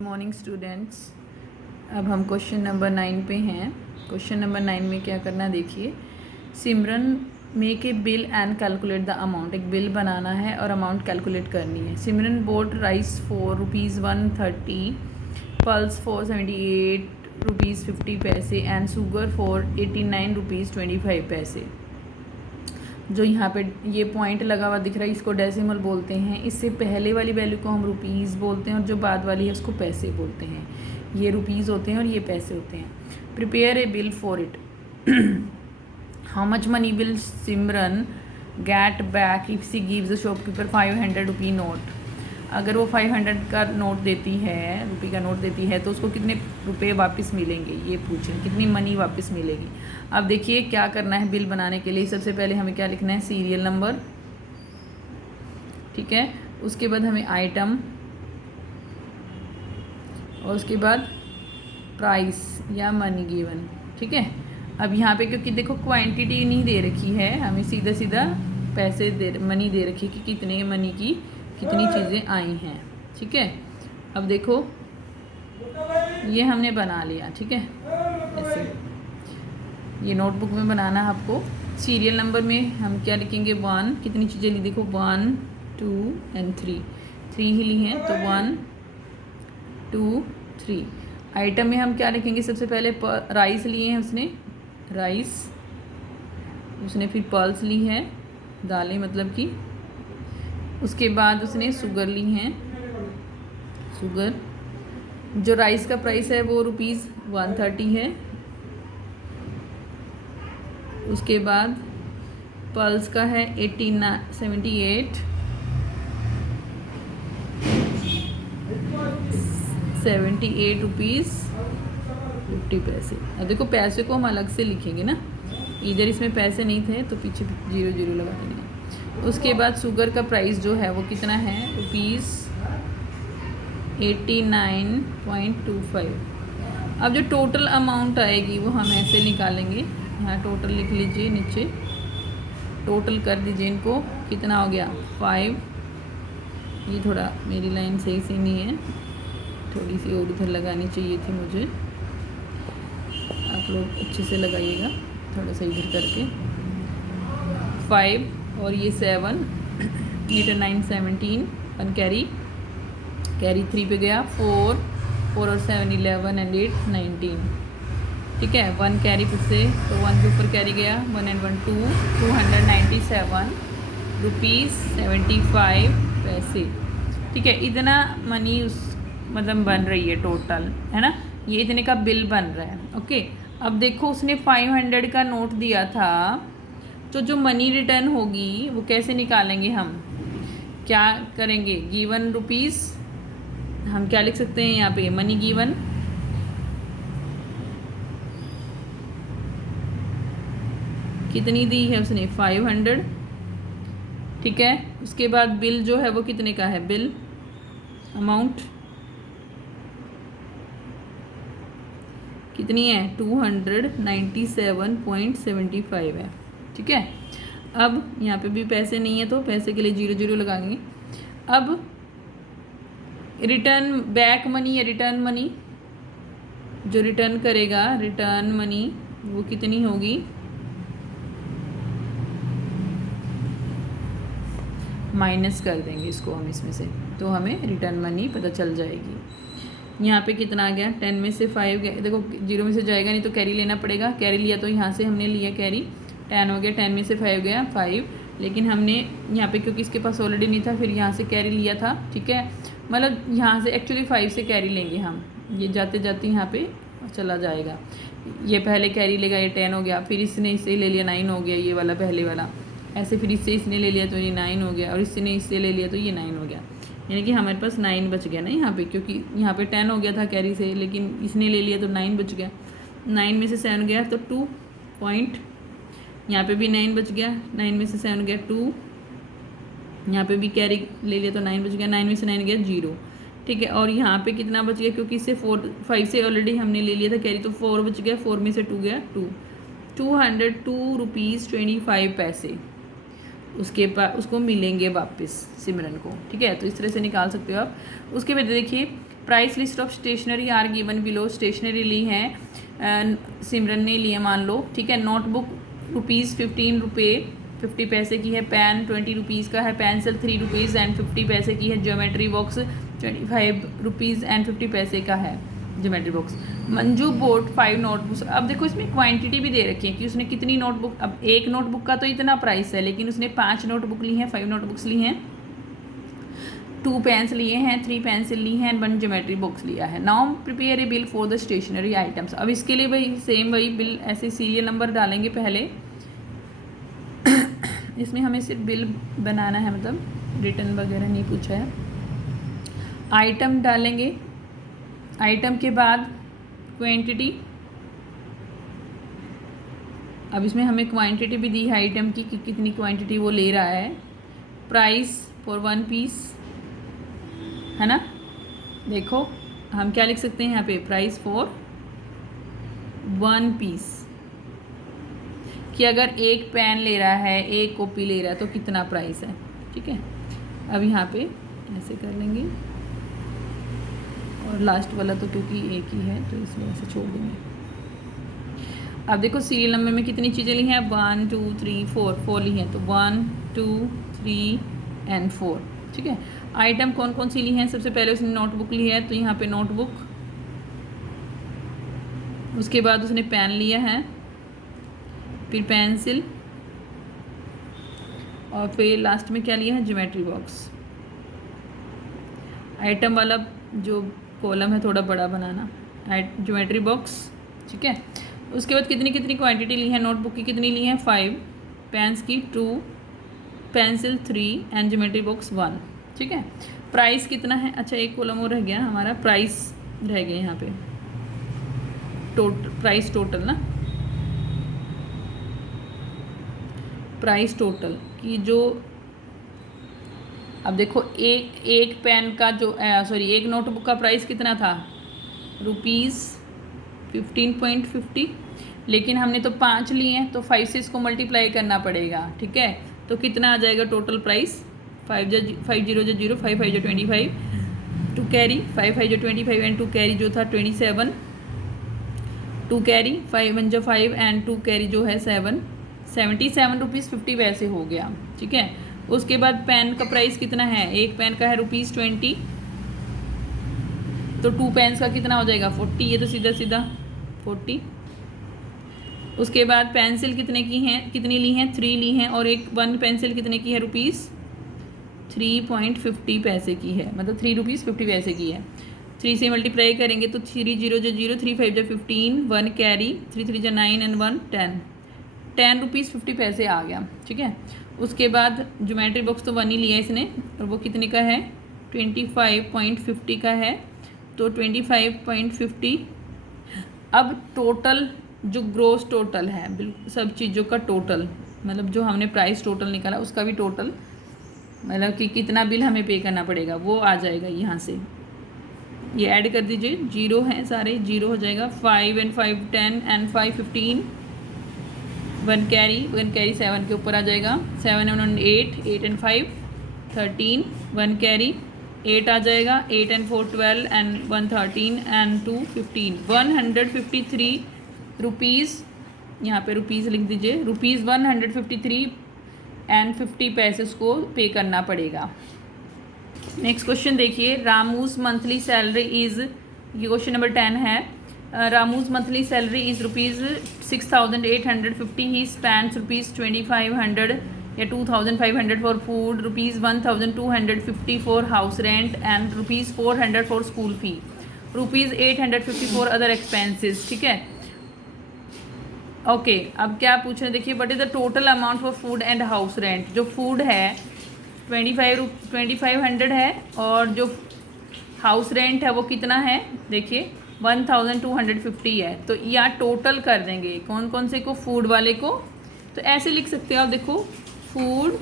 Morning students. अब हम question number 9 पे हैं। क्वेश्चन नंबर 9 में क्या करना देखिए। Simran make a bill and calculate the amount. एक बिल बनाना है और अमाउंट कैलकुलेट करनी है। Simran bought rice for ₹130, pulse for ₹78.50 and sugar for ₹89.25। जो यहाँ पे ये पॉइंट लगा हुआ दिख रहा है इसको डेसिमल बोलते हैं। इससे पहले वाली वैल्यू को हम रुपीज़ बोलते हैं और जो बाद वाली है उसको पैसे बोलते हैं। ये रुपीज़ होते हैं और ये पैसे होते हैं। Prepare a bill for it. How much money will Simran get back if she gives the shopkeeper ₹500 note. अगर वो 500 का नोट देती है, रुपये का नोट देती है, तो उसको कितने रुपए वापस मिलेंगे, ये पूछें कितनी मनी वापस मिलेगी। अब देखिए क्या करना है बिल बनाने के लिए। सबसे पहले हमें क्या लिखना है, सीरियल नंबर, ठीक है। उसके बाद हमें आइटम और उसके बाद प्राइस या मनी गिवन, ठीक है। अब यहाँ पे क्योंकि देखो क्वांटिटी नहीं दे रखी है, हमें सीधा सीधा पैसे मनी दे रखी है कि कितने मनी की कितनी चीज़ें आई हैं, ठीक है। अब देखो ये हमने बना लिया, ठीक है। ऐसे ये नोटबुक में बनाना है आपको। सीरियल नंबर में हम क्या लिखेंगे, 1। कितनी चीज़ें ली देखो, 1 2 एंड 3 ही ली हैं, तो 1 2 3। आइटम में हम क्या लिखेंगे, सबसे पहले राइस लिए हैं उसने, राइस। उसने फिर पल्स ली है, दालें मतलब कि। उसके बाद उसने शुगर ली हैं, शुगर। जो राइस का प्राइस है वो ₹130 है। उसके बाद पल्स का है 78 ₹78.50। अब देखो पैसे को हम अलग से लिखेंगे ना, इधर इसमें पैसे नहीं थे तो पीछे 0 लगा देंगे। उसके बाद शुगर का प्राइस जो है वो कितना है, ₹89.25। अब जो टोटल अमाउंट आएगी वो हम ऐसे निकालेंगे। यहाँ टोटल लिख लीजिए, नीचे टोटल कर दीजिए इनको। कितना हो गया, 5। ये थोड़ा मेरी लाइन सही से नहीं है, थोड़ी सी और उधर लगानी चाहिए थी मुझे। आप लोग अच्छे से लगाइएगा, थोड़ा सा इधर करके। 5 और ये 7, 8 और 9 17, 1 कैरी 3 पे गया, 4 और 7 11 एंड 8 19, ठीक है। 1 कैरी फिर से, तो 1 के ऊपर कैरी गया, 1 एंड 1 2, ₹297.75, ठीक है। इतना मनी उस मतलब बन रही है टोटल, है ना। ये इतने का बिल बन रहा है, ओके। अब देखो उसने 500 का नोट दिया था, तो जो मनी रिटर्न होगी वो कैसे निकालेंगे हम, क्या करेंगे, गिवन रुपीज़। हम क्या लिख सकते हैं यहाँ पे, मनी गिवन, कितनी दी है उसने, 500, ठीक है। उसके बाद बिल जो है वो कितने का है, बिल अमाउंट कितनी है, 297.75 है, ठीक है। अब यहाँ पे भी पैसे नहीं है तो पैसे के लिए 0 लगाएंगे। अब रिटर्न बैक मनी या रिटर्न मनी, जो रिटर्न करेगा रिटर्न मनी वो कितनी होगी, माइनस कर देंगे इसको हम इसमें से, तो हमें रिटर्न मनी पता चल जाएगी। यहाँ पे कितना आ गया, 10 में से 5 गया, देखो 0 में से जाएगा नहीं तो कैरी लेना पड़ेगा। कैरी लिया तो यहाँ से हमने लिया कैरी, 10 हो गया, 10 में से 5 गया 5, लेकिन हमने यहाँ पे क्योंकि इसके पास ऑलरेडी नहीं था फिर यहाँ से कैरी लिया था, ठीक है। मतलब यहाँ से एक्चुअली 5 से कैरी लेंगे हम, ये जाते जाते यहाँ पे चला जाएगा। ये पहले कैरी लेगा, ये 10 हो गया, फिर इसने इससे ले लिया 9 हो गया, ये वाला पहले वाला, ऐसे फिर इससे इसने ले लिया तो ये 9 हो गया, और इसने इससे ले लिया तो ये 9 हो गया। यानी कि हमारे पास 9 बच गया ना यहाँ पे, क्योंकि यहाँ पे 10 हो गया था कैरी से, लेकिन इसने ले लिया तो 9 बच गया। 9 में से 7 गया तो 2 पॉइंट, यहाँ पे भी 9 बच गया, 9 में से 7 गया 2, यहाँ पे भी कैरी ले लिया तो 9 बच गया, 9 में से 9 गया 0, ठीक है। और यहाँ पे कितना बच गया, क्योंकि इससे 5 से ऑलरेडी हमने ले लिया था कैरी, तो 4 बच गया, 4 में से 2 गया 202.25 उसके पास उसको मिलेंगे वापस सिमरन को, ठीक है। तो इस तरह से निकाल सकते हो आप। उसके बाद देखिए price list of stationery are given below, stationery ली है सिमरन ने लिए मान लो, ठीक है। नोटबुक ₹15 50 पैसे की है, पेन 20 रुपीज़ का है, पेंसिल 3 रुपीज़ एंड 50 पैसे की है, ज्योमेट्री बॉक्स 25 रुपीज़ एंड 50 पैसे का है geometry box. Manju boat 5 notebooks. अब देखो इसमें क्वांटिटी भी दे रखी है कि उसने कितनी नोटबुक, अब एक नोटबुक का तो इतना प्राइस है, लेकिन उसने 5 नोटबुक ली हैं, 5 नोटबुक्स ली हैं, 2 पेन्स लिए हैं, 3 पेंसिल ली हैं, 1 ज्योमेट्री बॉक्स लिया है। Now prepare a bill for the stationery items. अब इसके लिए भाई सेम वही बिल ऐसे सीरियल नंबर डालेंगे पहले। इसमें हमें सिर्फ बिल बनाना है, मतलब रिटर्न वगैरह नहीं पूछा है। आइटम डालेंगे, आइटम के बाद क्वांटिटी। अब इसमें हमें क्वांटिटी भी दी है आइटम की कि कितनी क्वांटिटी वो ले रहा है। प्राइस फॉर 1 पीस, है ना। देखो हम क्या लिख सकते हैं यहाँ पे, प्राइस फॉर 1 पीस, कि अगर एक पेन ले रहा है, एक कॉपी ले रहा है तो कितना प्राइस है, ठीक है। अब यहाँ पे ऐसे कर लेंगे, और लास्ट वाला तो क्योंकि एक ही है तो इसलिए ऐसे छोड़ देंगे। अब देखो सीरियल नंबर में कितनी चीज़ें ली हैं, 1 2 3 4 ली हैं, तो 1 2 3 एंड 4, ठीक है। आइटम कौन कौन सी ली हैं, सबसे पहले उसने नोटबुक ली है, तो यहाँ पे नोटबुक, उसके बाद उसने पेन लिया है, फिर पेंसिल, और फिर लास्ट में क्या लिया है, ज्योमेट्री बॉक्स। आइटम वाला जो कॉलम है थोड़ा बड़ा बनाना, ज्योमेट्री बॉक्स, ठीक है। उसके बाद कितनी कितनी क्वांटिटी ली है, नोटबुक की कितनी ली है 5, पेन्स की 2, पेंसिल 3 एंड ज्योमेट्री बॉक्स 1, ठीक है। प्राइस कितना है, अच्छा एक कॉलम और रह गया हमारा, प्राइस रह गया यहाँ पे, प्राइस टोटल ना, प्राइस टोटल की जो, अब देखो एक पेन का जो एक नोटबुक का प्राइस कितना था, ₹15.50, लेकिन हमने तो 5 लिए हैं तो 5 से इसको मल्टीप्लाई करना पड़ेगा, ठीक है। तो कितना आ जाएगा total price, 5 0 0 5 5 25, 2 carry 5 5 25 and 2 carry जो था 27, 2 कैरी 5 1 5 एंड 2 कैरी जो है 7, ₹77.50 हो गया, ठीक है। उसके बाद पेन का प्राइस कितना है, एक पेन का है ₹20, तो 2 पेन्स का कितना हो जाएगा 40, ये तो सीधा सीधा 40। उसके बाद पेंसिल कितने की हैं, कितनी ली हैं 3 ली हैं, और 1 पेंसिल कितने की है ₹3.50 की है, मतलब ₹3.50 की है। 3 से मल्टीप्लाई करेंगे तो 3 0 0 3 5 15, 1 कैरी 3 3 9 एंड 1 ₹10.50 आ गया, ठीक है। उसके बाद ज्योमेट्री बॉक्स तो 1 ही लिया इसने, और वो कितने का है 25.50 का है, तो 25.50। अब टोटल जो ग्रोस टोटल है, बिल्कुल सब चीज़ों का टोटल, मतलब जो हमने प्राइस टोटल निकाला उसका भी टोटल, मतलब कि कितना बिल हमें पे करना पड़ेगा वो आ जाएगा यहाँ से। ये ऐड कर दीजिए, 0 हैं सारे, 0 हो जाएगा, 5 एंड 5 10 एंड 5 15, 1 कैरी 7 के ऊपर आ जाएगा, 7 एंड 8 एंड 5 13, 1 कैरी 8 आ जाएगा, 8 एंड 4 12 एंड 1 13 एंड 2 15, ₹153, यहाँ पे रुपीज़ लिख दीजिए, ₹153.50 को पे करना पड़ेगा। नेक्स्ट क्वेश्चन देखिए, रामूज मंथली सैलरी इज़, ये क्वेश्चन नंबर 10 है। Ramu's monthly salary is ₹6,850, he spends ₹2,500 या 2,500 for food, ₹1,250 for house rent and ₹400 for school fee, ₹850 for other expenses, ठीक है। ओके अब क्या पूछ रहे हैं देखिए, what is the total amount for food and house rent. जो फूड है 2500 है, और जो हाउस रेंट है वो कितना है, देखिए 1250 है। तो यहाँ टोटल कर देंगे, कौन कौन से को, फूड वाले को, तो ऐसे लिख सकते हो आप, देखो फूड,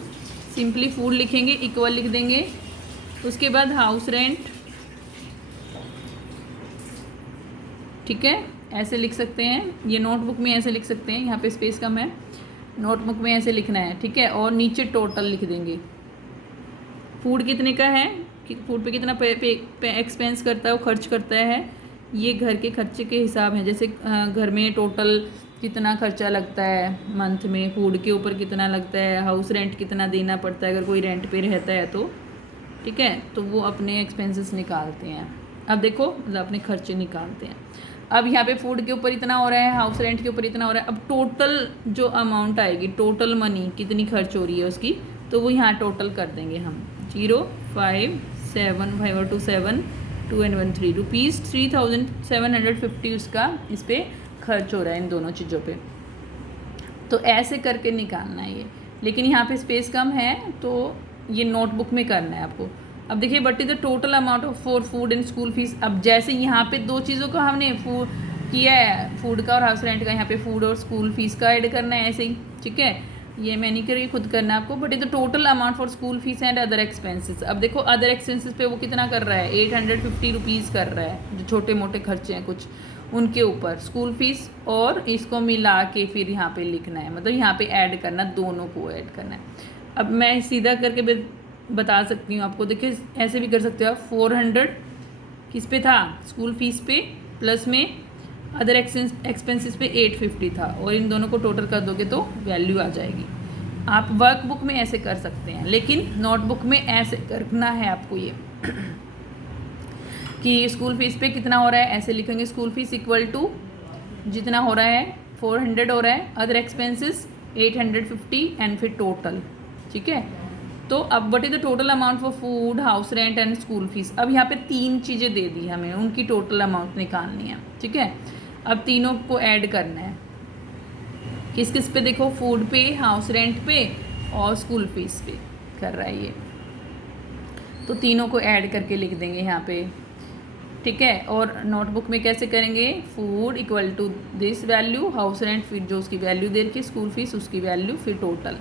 सिंपली फूड लिखेंगे, इक्वल लिख देंगे, उसके बाद हाउस रेंट, ठीक है, ऐसे लिख सकते हैं। ये नोटबुक में ऐसे लिख सकते हैं, यहाँ पे स्पेस कम है, नोटबुक में ऐसे लिखना है, ठीक है। और नीचे टोटल लिख देंगे। फूड कितने का है फूड पे कितना एक्सपेंस करता है, वो खर्च करता है, ये घर के खर्चे के हिसाब हैं। जैसे घर में टोटल कितना खर्चा लगता है मंथ में, फूड के ऊपर कितना लगता है, हाउस रेंट कितना देना पड़ता है अगर कोई रेंट पे रहता है तो, ठीक है, तो वो अपने एक्सपेंसेस निकालते हैं। अब देखो मतलब अपने खर्चे निकालते हैं। अब यहाँ पे फूड के ऊपर इतना हो रहा है, हाउस रेंट के ऊपर इतना हो रहा है। अब टोटल जो अमाउंट आएगी, टोटल मनी कितनी खर्च हो रही है उसकी, तो वो यहाँ टोटल कर देंगे हम 0 5 7 5 और 2 7 2 and 1 3 रुपीज़ 3750 उसका इस पर खर्च हो रहा है इन दोनों चीज़ों पे। तो ऐसे करके निकालना है ये, लेकिन यहाँ पे स्पेस कम है तो ये नोटबुक में करना है आपको। अब देखिए but is the total amount of for food and school fees. अब जैसे यहाँ पे दो चीज़ों का हमने किया है, फूड का और हाउस रेंट का, यहाँ पे फूड और स्कूल फीस का ऐड करना है ऐसे ही, ठीक है, ये मैं नहीं करी, खुद करना है आपको। But is the total amount for school fees and other expenses. अब देखो अदर एक्सपेंसेस पे वो कितना कर रहा है, 850 रुपीज़ कर रहा है, जो छोटे मोटे खर्चे हैं कुछ उनके ऊपर, स्कूल फीस और इसको मिला के फिर यहाँ पे लिखना है, मतलब यहाँ पे ऐड करना, दोनों को ऐड करना है। अब मैं सीधा करके बता सकती हूँ आपको, देखिए ऐसे भी कर सकते हो आप। 400 किस पे था, स्कूल फीस पे, प्लस में अदर एक्सपेंसेस पे 850 था, और इन दोनों को टोटल कर दोगे तो वैल्यू आ जाएगी। आप वर्कबुक में ऐसे कर सकते हैं, लेकिन नोटबुक में ऐसे करना है आपको ये कि स्कूल फीस पे कितना हो रहा है, ऐसे लिखेंगे स्कूल फीस इक्वल टू जितना हो रहा है 400 हो रहा है, अदर एक्सपेंसेस 850 एंड फिर टोटल, ठीक है। तो अब what is the total amount for food, house rent and school fees. अब यहाँ पे 3 चीज़ें दे दी हमें, उनकी टोटल अमाउंट निकालनी है, ठीक है। अब तीनों को ऐड करना है, किस किस पे, देखो फूड पे, हाउस रेंट पे और स्कूल फीस पे कर रहा है ये, तो तीनों को ऐड करके लिख देंगे यहाँ पे, ठीक है। और नोटबुक में कैसे करेंगे, food equal to this value, house rent फिर जो उसकी वैल्यू दे रखी, स्कूल फीस उसकी वैल्यू, फिर total.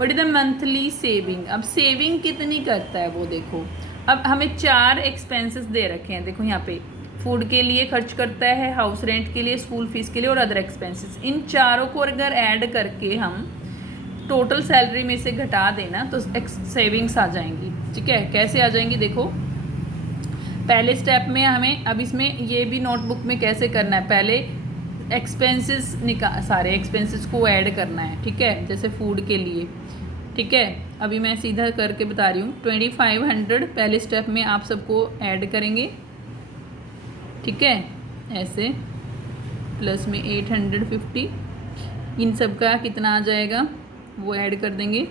But is the monthly saving. अब सेविंग कितनी करता है वो देखो। अब हमें 4 एक्सपेंसेस दे रखे हैं, देखो यहाँ पे फूड के लिए खर्च करता है, हाउस रेंट के लिए, स्कूल फीस के लिए और अदर एक्सपेंसेस। इन चारों को अगर ऐड करके हम टोटल सैलरी में से घटा देना तो सेविंग्स आ जाएंगी, ठीक है। कैसे आ जाएंगी देखो, पहले स्टेप में हमें, अब इसमें ये भी नोटबुक में कैसे करना है, पहले एक्सपेंसेस सारे एक्सपेंसेस को ऐड करना है, ठीक है, जैसे फूड के लिए, ठीक है। अभी मैं सीधा करके बता रही हूँ, 2500 पहले स्टेप में आप सबको ऐड करेंगे, ठीक है, ऐसे, प्लस में 850, इन सब का कितना आ जाएगा वो ऐड कर देंगे।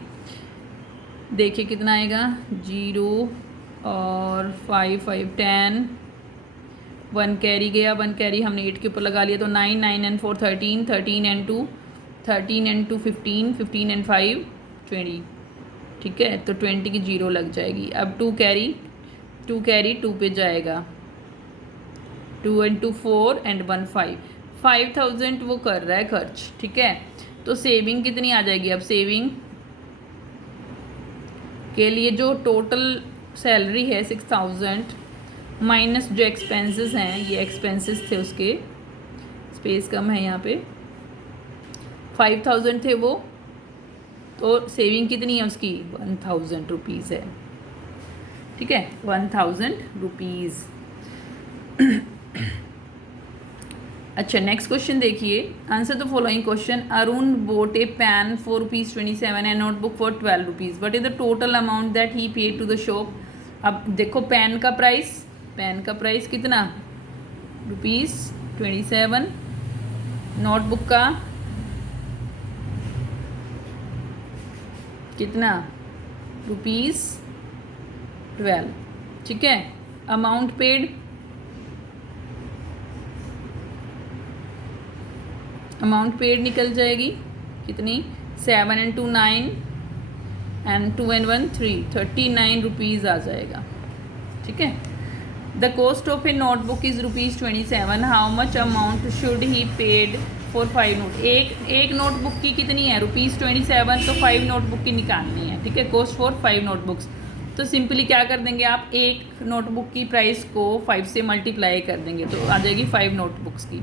देखिए कितना आएगा, 0 और 5 5 10, 1 कैरी गया, 1 कैरी हमने 8 के ऊपर लगा लिया, तो 9 9 and 4 13, 13 and 2 13 and 2 15, 15 and 5 20, ठीक है, तो 20 की 0 लग जाएगी। अब 2 कैरी 2 पे जाएगा, 2 and 2 4 and 1 5, 5000 वो कर रहा है खर्च, ठीक है। तो सेविंग कितनी आ जाएगी, अब सेविंग के लिए जो टोटल सैलरी है 6000 माइनस जो एक्सपेंसेस हैं, ये एक्सपेंसेस थे उसके, स्पेस कम है यहाँ पे, 5000 थे वो, तो सेविंग कितनी है उसकी, 1000 रुपीज़ है, ठीक है, 1000 रुपीज़। अच्छा नेक्स्ट क्वेश्चन देखिए, answer the following question. Arun bought a pen for ₹27 and notebook for ₹12। What is the total amount that he paid to the shop. अब देखो पैन का प्राइस कितना, ₹27, नोटबुक का कितना, ₹12, ठीक है। अमाउंट पेड निकल जाएगी कितनी, 7 and 2 9 and 2 and 1 3, 39 रुपीज़ आ जाएगा, ठीक है। The cost of A notebook is ₹27। How much amount should he paid for 5 note. एक नोटबुक की कितनी है, ₹27, तो 5 नोटबुक की निकालनी है, ठीक है, कॉस्ट फॉर 5 नोटबुक्स। तो सिंपली क्या कर देंगे आप, एक नोटबुक की प्राइस को 5 से मल्टीप्लाई कर देंगे तो आ जाएगी 5 नोटबुक्स की।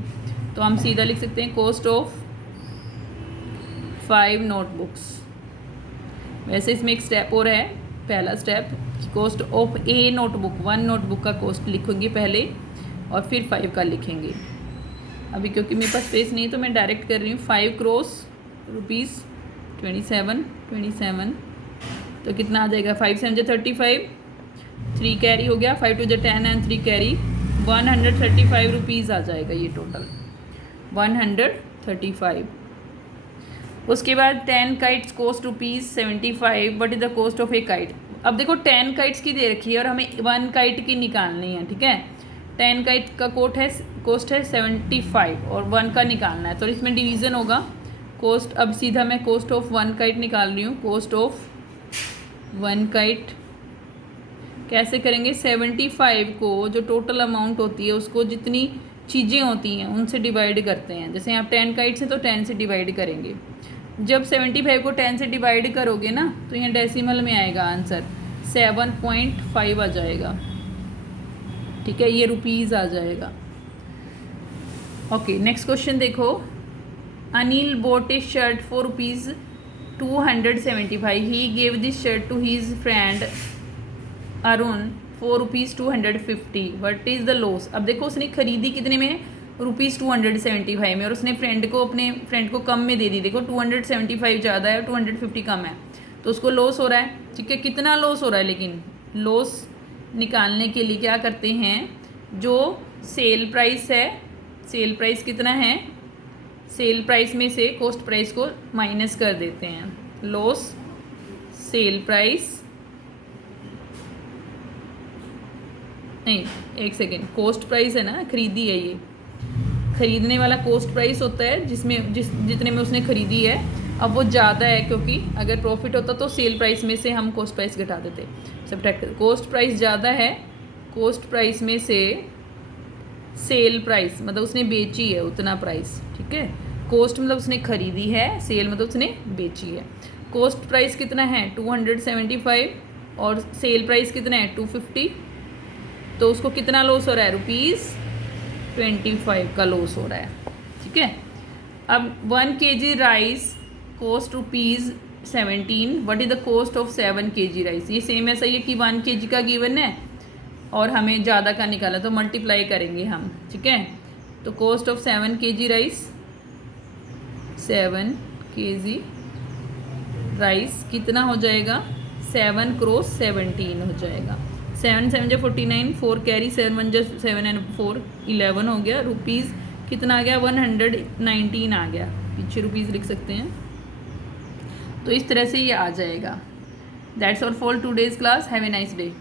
तो हम सीधा लिख सकते हैं कॉस्ट ऑफ 5 नोटबुक्स। वैसे इसमें एक स्टेप और है, पहला step, cost of A notebook, 1 notebook का कॉस्ट लिखेंगे पहले और फिर 5 का लिखेंगे। अभी क्योंकि मेरे पास स्पेस नहीं है तो मैं डायरेक्ट कर रही हूँ। 5 crores रुपीज़ 27 तो कितना आ जाएगा, 5 7 35, 3 कैरी हो गया, 5 2 10 एंड 3 कैरी, 135 रुपीज़ आ जाएगा ये टोटल, 135। उसके बाद 10 kites cost ₹75, what is the cost of A kite. अब देखो 10 kites की दे रखी है और हमें 1 kite की निकालनी है, ठीक है। 10 kite का कॉस्ट है 75 और 1 का निकालना है, तो इसमें डिवीज़न होगा कॉस्ट। अब सीधा मैं कॉस्ट ऑफ 1 kite निकाल रही हूँ। कॉस्ट ऑफ 1 kite कैसे करेंगे, 75 को जो टोटल अमाउंट होती है उसको जितनी चीज़ें होती हैं उनसे डिवाइड करते हैं। जैसे यहाँ 10 kites हैं तो 10 से डिवाइड करेंगे। जब 75 को 10 से डिवाइड करोगे ना तो यहाँ डेसिमल में आएगा आंसर, 7.5 आ जाएगा, ठीक है, ये रुपीज़ आ जाएगा। ओके, नेक्स्ट क्वेश्चन देखो। Anil bought a shirt for ₹275, he gave this shirt to his friend Arun for ₹250, what is the loss. अब देखो उसने खरीदी कितने में, ₹275 में, और उसने अपने फ्रेंड को कम में दे दी। देखो 275 ज़्यादा है और 250 कम है, तो उसको लॉस हो रहा है, ठीक है। कितना लॉस हो रहा है, लेकिन लॉस निकालने के लिए क्या करते हैं, जो सेल प्राइस है, सेल प्राइस कितना है, सेल प्राइस में से कॉस्ट प्राइस को माइनस कर देते हैं। लॉस सेल प्राइस, नहीं एक सेकेंड, कॉस्ट प्राइस है ना, खरीदी है, ये खरीदने वाला कॉस्ट प्राइस होता है जितने में उसने खरीदी है। अब वो ज़्यादा है क्योंकि अगर प्रॉफिट होता तो सेल प्राइस में से हम कॉस्ट प्राइस घटा देते, सब्ट्रैक्ट। कॉस्ट प्राइस ज़्यादा है, कॉस्ट प्राइस में से सेल प्राइस मतलब उसने बेची है उतना प्राइस, ठीक है। कॉस्ट मतलब उसने खरीदी है, सेल मतलब उसने बेची है। कॉस्ट प्राइस कितना है 275 और सेल प्राइस कितना है 250, तो उसको कितना लॉस हो रहा है, ₹25 का लॉस हो रहा है, ठीक है। अब 1 kg rice cost ₹17, what is the cost of 7 kg rice. ये सेम ऐसा ही है कि 1 kg का गिवन है और हमें ज़्यादा का निकाला तो मल्टीप्लाई करेंगे हम, ठीक है। तो cost of 7 kg rice, 7 kg rice कितना हो जाएगा, 7 crores 17 हो जाएगा। 7 7 49, 4 कैरी, 7 1 7 एंड 4 11 हो गया। रुपीज़ कितना आ गया, 119 आ गया, पीछे रुपीज़ लिख सकते हैं। तो इस तरह से ये आ जाएगा। That's all for today's class. Have a nice day.